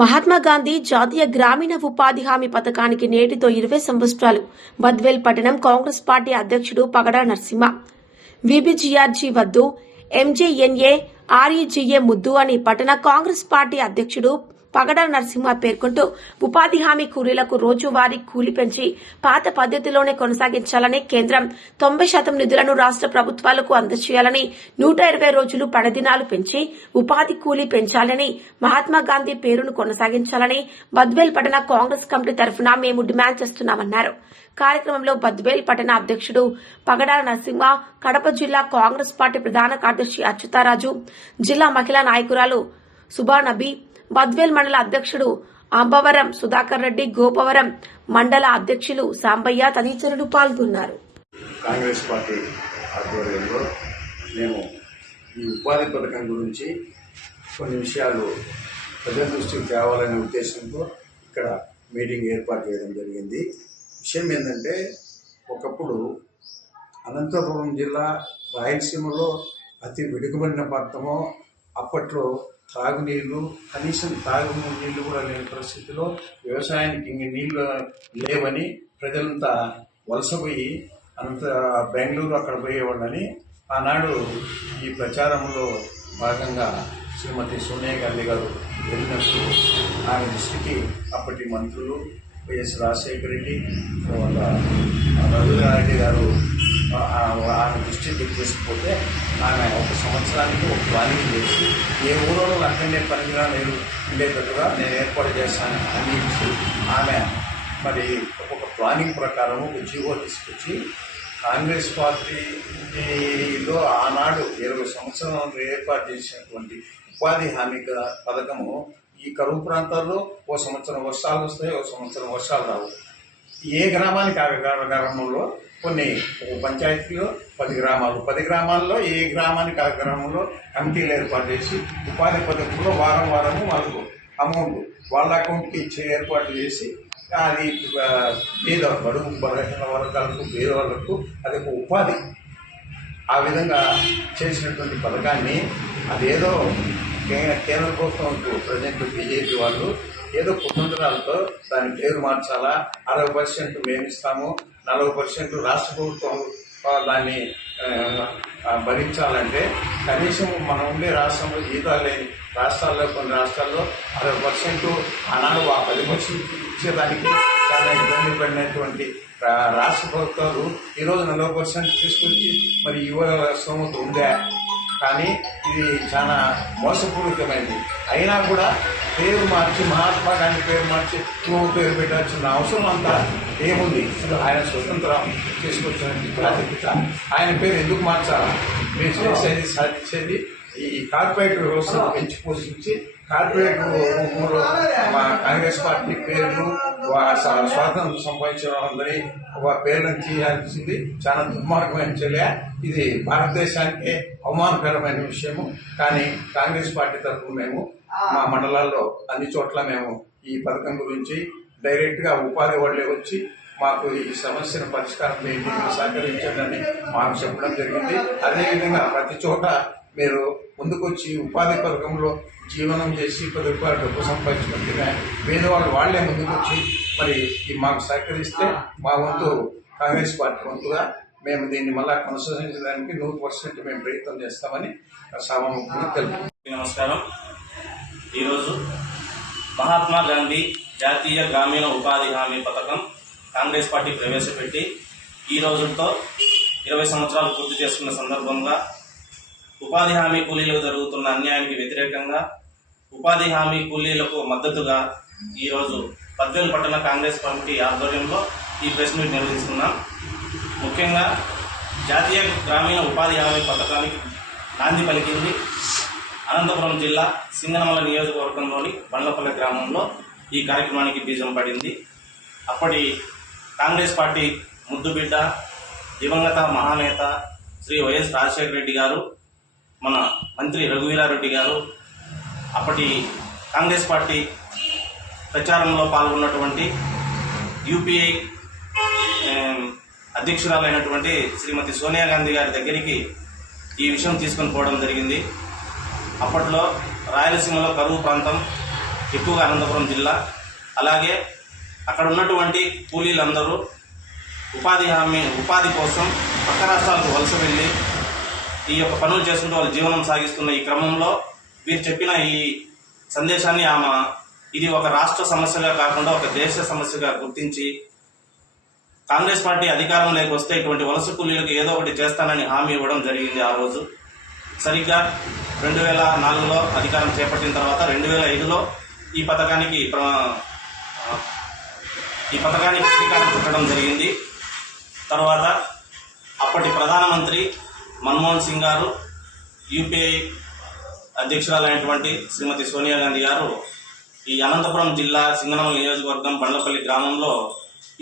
మహాత్మా గాంధీ జాతీయ గ్రామీణ ఉపాధి హామీ పథకానికి నేటితో 20 సంవత్సరాలు. బద్వేల్ పట్టణం కాంగ్రెస్ పార్టీ అధ్యక్షుడు పగడా నరసింహ, విబిజిఆర్జీ వద్దు, ఎంజేఎన్ఏ ఆర్ఈజీఏ ముద్దు అని పట్టణ కాంగ్రెస్ పార్టీ అధ్యక్షుడు పగడా నరసింహ పేర్కొంటూ ఉపాధి హామీ కూలీలకు రోజువారీ కూలీ పెంచి పాత పద్దతిలోనే కొనసాగించాలని, కేంద్రం 90% నిధులను రాష్ట్ర ప్రభుత్వాలకు అందజేయాలని, 120 రోజులు పనిదినాలు పెంచి ఉపాధి కూలీ పెంచాలని, మహాత్మా గాంధీ పేరును కొనసాగించాలని బద్వేల్ పట్టణ కాంగ్రెస్ కమిటీ తరఫున మేము డిమాండ్ చేస్తున్నామన్నారు. కార్యక్రమంలో బద్వేల్ పట్టణ అధ్యక్షుడు పగడా నరసింహ, కడప జిల్లా కాంగ్రెస్ పార్టీ ప్రధాన కార్యదర్శి అచ్యుతారాజు, జిల్లా మహిళా నాయకురాలు సుబానబీ, బద్వేల్ మండల అధ్యక్షుడు అంబవరం సుధాకర్ రెడ్డి, గోపవరం మండల అధ్యక్షులు సాంబయ్య తదితరులు పాల్గొన్నారు. కాంగ్రెస్ పార్టీ ఆధ్వర్యంలో మేము ఈ ఉపాధి పథకం గురించి కొన్ని విషయాలు ప్రజల దృష్టికి తేవాలనే ఉద్దేశంతో ఇక్కడ మీటింగ్ ఏర్పాటు చేయడం జరిగింది. విషయం ఏంటంటే, ఒకప్పుడు అనంతపురం జిల్లా రాయలసీమలో అతి వెనుకబడిన ప్రాంతమో, అప్పట్లో తాగునీళ్ళు, కనీసం తాగునీళ్ళు కూడా లేని పరిస్థితిలో వ్యవసాయానికి ఇంక నీళ్లు లేవని ప్రజలంతా వలసపోయి బెంగళూరు అక్కడ పోయేవాళ్ళని ఆనాడు ఈ ప్రచారంలో భాగంగా శ్రీమతి సోనియా గాంధీ గారు వెళ్ళినప్పుడు ఆమె దృష్టికి అప్పటి మంత్రులు వైఎస్ రాజశేఖర రెడ్డి, రఘురారెడ్డి గారు ఆమె దృష్టి తీసుకుపోతే ఆమె ఒక సంవత్సరానికి ఒక ప్లానింగ్ చేసి ఏ ఊళ్ళో అక్కడనే పనికిరాలు ఉండేటట్టుగా నేను ఏర్పాటు చేస్తాను అని ఆమె మరి ఒక ప్లానింగ్ ప్రకారం ఒక జీవో తీసుకొచ్చి కాంగ్రెస్ పార్టీలో ఆనాడు 20 సంవత్సరాలు ఏర్పాటు చేసినటువంటి ఉపాధి హామీ పథకము ఈ కరువు ప్రాంతాల్లో ఓ సంవత్సరం వర్షాలు వస్తాయి, ఓ సంవత్సరం వర్షాలు రావు. ఏ గ్రామానికి ఆ గ్రామంలో కొన్ని పంచాయతీలో 10 గ్రామాల్లో ఏ గ్రామానికి ఆ గ్రామంలో కమిటీలు ఏర్పాటు చేసి ఉపాధి పథకంలో వారం వాళ్ళకు అమౌంట్ వాళ్ళ అకౌంట్కి ఇచ్చే ఏర్పాటు చేసి అది బడుగు బలహీన వర్గాలకు, పేదవాళ్లకు అది ఒక ఉపాధి. ఆ విధంగా చేసినటువంటి పథకాన్ని అదేదో కేంద్ర ప్రభుత్వం ప్రజెంట్ బీజేపీ వాళ్ళు ఏదో కుటుంబరాలతో దాని పేరు మార్చాలా, 60% మేము ఇస్తాము, 40% రాష్ట్ర ప్రభుత్వం దాన్ని భరించాలంటే కనీసం మనం ఉండే రాష్ట్రంలో జీతాలు లేని రాష్ట్రాల్లో కొన్ని రాష్ట్రాల్లో 60% ఆనాడు ఆ 10% ఇచ్చేదానికి చాలా ఇబ్బంది పడినటువంటి రాష్ట్ర ప్రభుత్వాలు ఈరోజు 40% తీసుకొచ్చి మరి ఇవ్వ స్తోమత ఉందా? కానీ ఇది చాలా మోసపూరితమైంది. అయినా కూడా పేరు మార్చి మహాత్మా గాంధీ పేరు మార్చి పేరు పెట్టాల్సిన అవసరం అంతా ఏముంది? ఆయన స్వతంత్రం తీసుకొచ్చిన ఆయన పేరు ఎందుకు మార్చాలా? మీరు చేసేది సాధించేది ఈ కార్పొరేట్ వ్యవస్థను పెంచి పోషించి కార్పొరేట్ రూపంలో మా కాంగ్రెస్ పార్టీ పేర్లు స్వాతంత్రం సంపాదించిన వాళ్ళందరి పేర్లను తీయాల్సింది చాలా దుర్మార్గమైన చర్య. ఇది భారతదేశానికే అవమానకరమైన విషయము. కానీ కాంగ్రెస్ పార్టీ తరఫున మేము మా మండలాల్లో అన్ని చోట్ల మేము ఈ పథకం గురించి డైరెక్ట్ గా ఉపాధి వాళ్ళే వచ్చి మాకు ఈ సమస్యను పరిష్కారం చేయడానికి సహకరించండి మాకు చెప్పడం జరిగింది. అదేవిధంగా ప్రతి చోట మీరు ముందుకొచ్చి ఉపాధి పథకంలో జీవనం చేసి 10 రూపాయలు డబ్బు సంపాదించుకుంటే పేదవాళ్ళు వాళ్లే ముందుకొచ్చి మరి మాకు సహకరిస్తే మా వంతు కాంగ్రెస్ పార్టీ వంతుగా మేము దీన్ని మళ్ళా కొనసాగించడానికి 100% మేము ప్రయత్నం చేస్తామని సభాముఖంగా తెలుపుతున్నాం. నమస్కారం. ఈరోజు మహాత్మా గాంధీ జాతీయ గ్రామీణ ఉపాధి హామీ పథకం కాంగ్రెస్ పార్టీ ప్రవేశపెట్టి ఈ రోజుతో 20 సంవత్సరాలు పూర్తి చేసుకున్న సందర్భంగా ఉపాధి హామీ కూలీలకు జరుగుతున్న అన్యాయానికి వ్యతిరేకంగా ఉపాధి హామీ కూలీలకు మద్దతుగా ఈరోజు బద్వేల్ పట్టణ కాంగ్రెస్ కమిటీ ఆధ్వర్యంలో ఈ ప్రెస్ మీట్ నిర్వహిస్తున్నాం. ముఖ్యంగా జాతీయ గ్రామీణ ఉపాధి హామీ పథకానికి నాంది పలికింది అనంతపురం జిల్లా సింగనమల నియోజకవర్గంలోని బండ్లపల్లి గ్రామంలో ఈ కార్యక్రమానికి బీజం పడింది. అప్పటి కాంగ్రెస్ పార్టీ ముద్దుబిడ్డ దివంగత మహానేత శ్రీ వైఎస్ రాజశేఖర రెడ్డి గారు, మన మంత్రి రఘువీరారెడ్డి గారు, అప్పటి కాంగ్రెస్ పార్టీ ప్రచారంలో పాల్గొన్నటువంటి యూపీఐ అధ్యక్షురాలైనటువంటి శ్రీమతి సోనియా గాంధీ గారి దగ్గరికి ఈ విషయం తీసుకొని పోవడం జరిగింది. అప్పట్లో రాయలసీమలో కరువు ప్రాంతం, ఎక్కువగా అనంతపురం జిల్లా. అలాగే అక్కడ ఉన్నటువంటి కూలీలందరూ ఉపాధి కోసం పక్క రాష్ట్రాలకు వలస వెళ్ళి ఈ యొక్క పనులు చేసుకుంటూ వాళ్ళు జీవనం సాగిస్తున్న ఈ క్రమంలో వీరు చెప్పిన ఈ సందేశాన్ని ఆమె ఇది ఒక రాష్ట్ర సమస్యగా కాకుండా ఒక దేశ సమస్యగా గుర్తించి కాంగ్రెస్ పార్టీ అధికారంలోకి వస్తే ఇటువంటి వలస కూలీలకు ఏదో ఒకటి చేస్తానని హామీ ఇవ్వడం జరిగింది. ఆ రోజు సరిగ్గా 2004లో అధికారం చేపట్టిన తర్వాత 2005లో ఈ పథకానికి శ్రీకారం చుట్టడం జరిగింది. తర్వాత అప్పటి ప్రధానమంత్రి మన్మోహన్ సింగ్ గారు, యూపీఐ అధ్యక్షురాలైనటువంటి శ్రీమతి సోనియా గాంధీ గారు ఈ అనంతపురం జిల్లా సింగనమల నియోజకవర్గం బండ్లపల్లి గ్రామంలో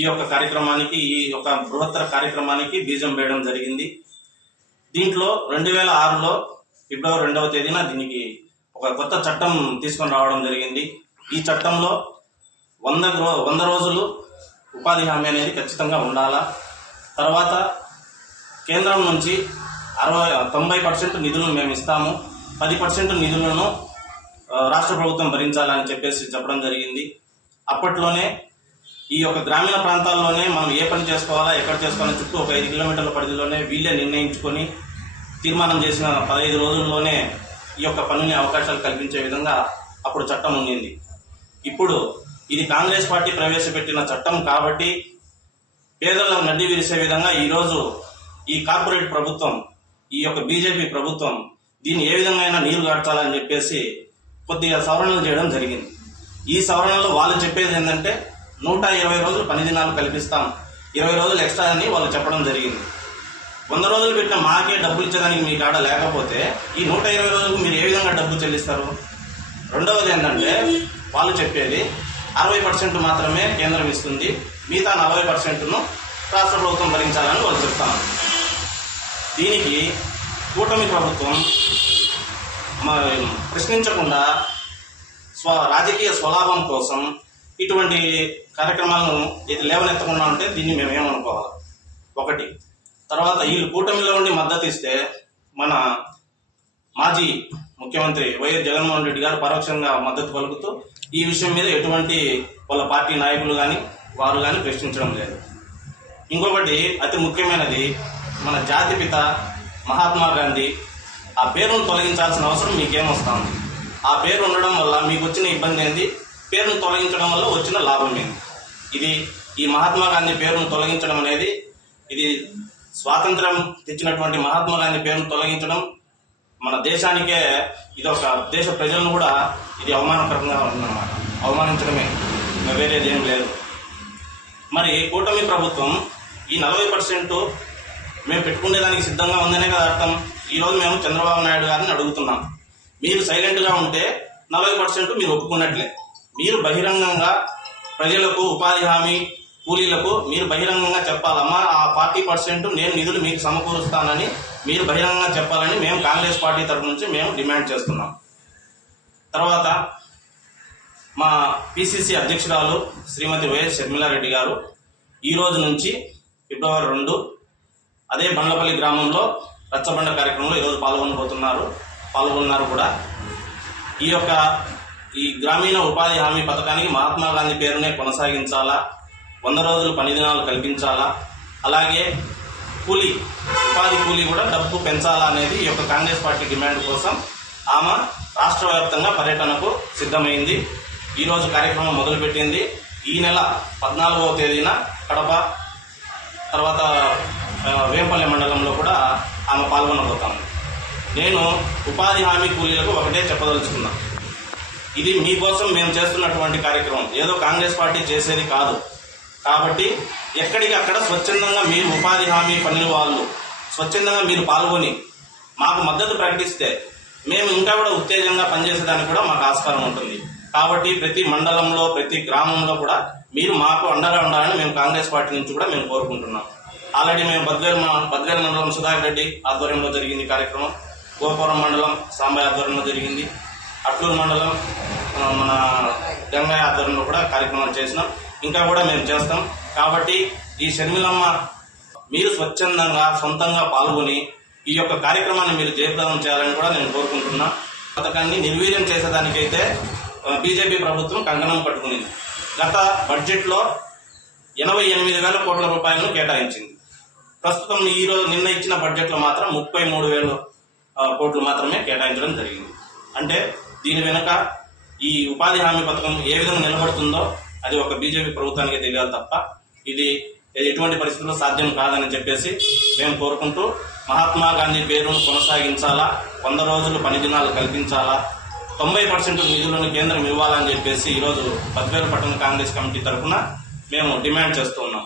ఈ యొక్క కార్యక్రమానికి, ఈ యొక్క బృహత్తర కార్యక్రమానికి బీజం వేయడం జరిగింది. దీంట్లో 2006లో ఫిబ్రవరి 2వ తేదీన దీనికి ఒక కొత్త చట్టం తీసుకొని రావడం జరిగింది. ఈ చట్టంలో 100 రోజులు ఉపాధి హామీ అనేది ఖచ్చితంగా ఉండాలా. తర్వాత కేంద్రం నుంచి 90% నిధులను మేము ఇస్తాము, 10% నిధులను రాష్ట్ర ప్రభుత్వం భరించాలని చెప్పడం జరిగింది. అప్పట్లోనే ఈ యొక్క గ్రామీణ ప్రాంతాల్లోనే మనం ఏ పని చేసుకోవాలా, ఎక్కడ చేసుకోవాలని చుట్టూ ఒక 5 కిలోమీటర్ల పరిధిలోనే వీళ్ళే నిర్ణయించుకొని తీర్మానం చేసిన 15 రోజుల్లోనే ఈ యొక్క పనుని అవకాశాలు కల్పించే విధంగా అప్పుడు చట్టం ఉండింది. ఇప్పుడు ఇది కాంగ్రెస్ పార్టీ ప్రవేశపెట్టిన చట్టం కాబట్టి పేదలకు నడ్డి విరిసే విధంగా ఈరోజు ఈ కార్పొరేట్ ప్రభుత్వం, ఈ యొక్క బీజేపీ ప్రభుత్వం దీన్ని ఏ విధంగా అయినా నీరు గార్చాలని చెప్పేసి కొద్దిగా సవరణలు చేయడం జరిగింది. ఈ సవరణలో వాళ్ళు చెప్పేది ఏంటంటే 120 రోజులు పని దినాలు కల్పిస్తాం, 20 రోజులు ఎక్స్ట్రా అని వాళ్ళు చెప్పడం జరిగింది. 100 రోజులు పెట్టిన మాకే డబ్బులు ఇచ్చేదానికి మీ కాడ లేకపోతే ఈ 120 రోజులకు మీరు ఏ విధంగా డబ్బు చెల్లిస్తారు? రెండవది ఏంటంటే వాళ్ళు చెప్పేది 60% మాత్రమే కేంద్రం ఇస్తుంది, మిగతా 40%ను రాష్ట్ర ప్రభుత్వం భరించాలని వాళ్ళు చెప్తారు. దీనికి కూటమి ప్రభుత్వం ప్రశ్నించకుండా రాజకీయ స్వలాభం కోసం ఇటువంటి కార్యక్రమాలను లేవనెత్తకుండా ఉంటే దీన్ని మేమేమనుకోవాలి? ఒకటి. తర్వాత వీళ్ళు కూటమిలో ఉండి మద్దతు ఇస్తే మన మాజీ ముఖ్యమంత్రి వైఎస్ జగన్మోహన్ రెడ్డి గారు పరోక్షంగా మద్దతు పలుకుతూ ఈ విషయం మీద ఎటువంటి వాళ్ళ పార్టీ నాయకులు కానీ వారు కానీ ప్రశ్నించడం లేదు. ఇంకొకటి అతి ముఖ్యమైనది, మన జాతిపిత మహాత్మా గాంధీ ఆ పేరును తొలగించాల్సిన అవసరం మీకేమొస్తుంది? ఆ పేరు ఉండడం వల్ల మీకు వచ్చిన ఇబ్బంది ఏంది? పేరును తొలగించడం వల్ల వచ్చిన లాభం ఏంది? ఈ మహాత్మా గాంధీ పేరును తొలగించడం అనేది, ఇది స్వాతంత్రం తెచ్చినటువంటి మహాత్మా గాంధీ పేరును తొలగించడం మన దేశానికే, ఇది ఒక దేశ ప్రజలను కూడా ఇది అవమానకరంగా ఉందన్నమాట. అవమానించడమే, వేరేది ఏం లేదు. మరి కూటమి ప్రభుత్వం ఈ 40% మేము పెట్టుకునేదానికి సిద్ధంగా ఉందనే కదా అర్థం. ఈరోజు మేము చంద్రబాబు నాయుడు గారిని అడుగుతున్నాం, మీరు సైలెంట్గా ఉంటే 40% మీరు ఒప్పుకున్నట్లే. మీరు బహిరంగంగా ప్రజలకు, ఉపాధి హామీ కూలీలకు మీరు బహిరంగంగా చెప్పాలమ్మా, ఆ 40% నేను నిధులు మీకు సమకూరుస్తానని మీరు బహిరంగంగా చెప్పాలని మేము కాంగ్రెస్ పార్టీ తరఫు నుంచి మేము డిమాండ్ చేస్తున్నాం. తర్వాత మా పిసిసి అధ్యక్షురాలు శ్రీమతి వైఎస్ షర్మిలారెడ్డి గారు ఈ రోజు నుంచి ఫిబ్రవరి 2 అదే బండ్లపల్లి గ్రామంలో రచ్చబండ కార్యక్రమంలో ఈరోజు పాల్గొన్నారు కూడా. ఈ గ్రామీణ ఉపాధి హామీ పథకానికి మహాత్మా గాంధీ పేరునే కొనసాగించాలా, 100 రోజులు పని దినాలు కల్పించాలా, అలాగే ఉపాధి కూలీ కూడా డబ్బు పెంచాలా అనేది ఈ యొక్క కాంగ్రెస్ పార్టీ డిమాండ్ కోసం ఆమె రాష్ట్ర వ్యాప్తంగా పర్యటనకు సిద్ధమైంది. ఈరోజు కార్యక్రమం మొదలుపెట్టింది. ఈ నెల 14వ తేదీన కడప, తర్వాత వేంపల్లి మండలంలో కూడా ఆమె పాల్గొనబోతాను. నేను ఉపాధి హామీ కూలీలకు ఒకటే చెప్పదలుచుకున్నా, ఇది మీకోసం మేము చేస్తున్నటువంటి కార్యక్రమం, ఏదో కాంగ్రెస్ పార్టీ చేసేది కాదు. కాబట్టి ఎక్కడికక్కడ స్వచ్ఛందంగా మీరు ఉపాధి హామీ పనుల వాళ్ళు స్వచ్ఛందంగా మీరు పాల్గొని మాకు మద్దతు ప్రకటిస్తే మేము ఇంకా కూడా ఉత్తేజంగా పనిచేసేదానికి కూడా మాకు ఆస్కారం ఉంటుంది. కాబట్టి ప్రతి మండలంలో, ప్రతి గ్రామంలో కూడా మీరు మాకు అండగా ఉండాలని మేము కాంగ్రెస్ పార్టీ నుంచి కూడా మేము కోరుకుంటున్నాం. ఆల్రెడీ మేము బద్వేల్ మండలం సుధాకర్ రెడ్డి ఆధ్వర్యంలో జరిగింది కార్యక్రమం, గోపురం మండలం సాంబాయి ఆధ్వర్యంలో జరిగింది, అట్లూరు మండలం మన గంగయ్య ఆధ్వర్యంలో కూడా కార్యక్రమాలు చేసినాం, ఇంకా కూడా మేము చేస్తాం. కాబట్టి ఈ షర్మిలమ్మ మీరు స్వచ్ఛందంగా సొంతంగా పాల్గొని ఈ యొక్క కార్యక్రమాన్ని మీరు జయప్రదం చేయాలని కూడా నేను కోరుకుంటున్నా. పథకాన్ని నిర్వీర్యం చేసేదానికైతే బీజేపీ ప్రభుత్వం కంకణం కట్టుకునింది. గత బడ్జెట్లో 88,000 కోట్ల రూపాయలను కేటాయించింది. ప్రస్తుతం నిన్న ఇచ్చిన బడ్జెట్లో మాత్రం 33,000 కోట్లు మాత్రమే కేటాయించడం జరిగింది. అంటే దీని వెనుక ఈ ఉపాధి హామీ పథకం ఏ విధంగా నిలబడుతుందో అది ఒక బీజేపీ ప్రభుత్వానికి తెలియాలి తప్ప ఇది ఎటువంటి పరిస్థితుల్లో సాధ్యం కాదని చెప్పేసి మేము కోరుకుంటూ మహాత్మా గాంధీ పేరును కొనసాగించాలా, 100 రోజులు పని దినాలు కల్పించాలా, 90% నిధులను కేంద్రం ఇవ్వాలని చెప్పేసి ఈరోజు బద్వేల్ పట్టణ కాంగ్రెస్ కమిటీ తరఫున మేము డిమాండ్ చేస్తూ ఉన్నాం.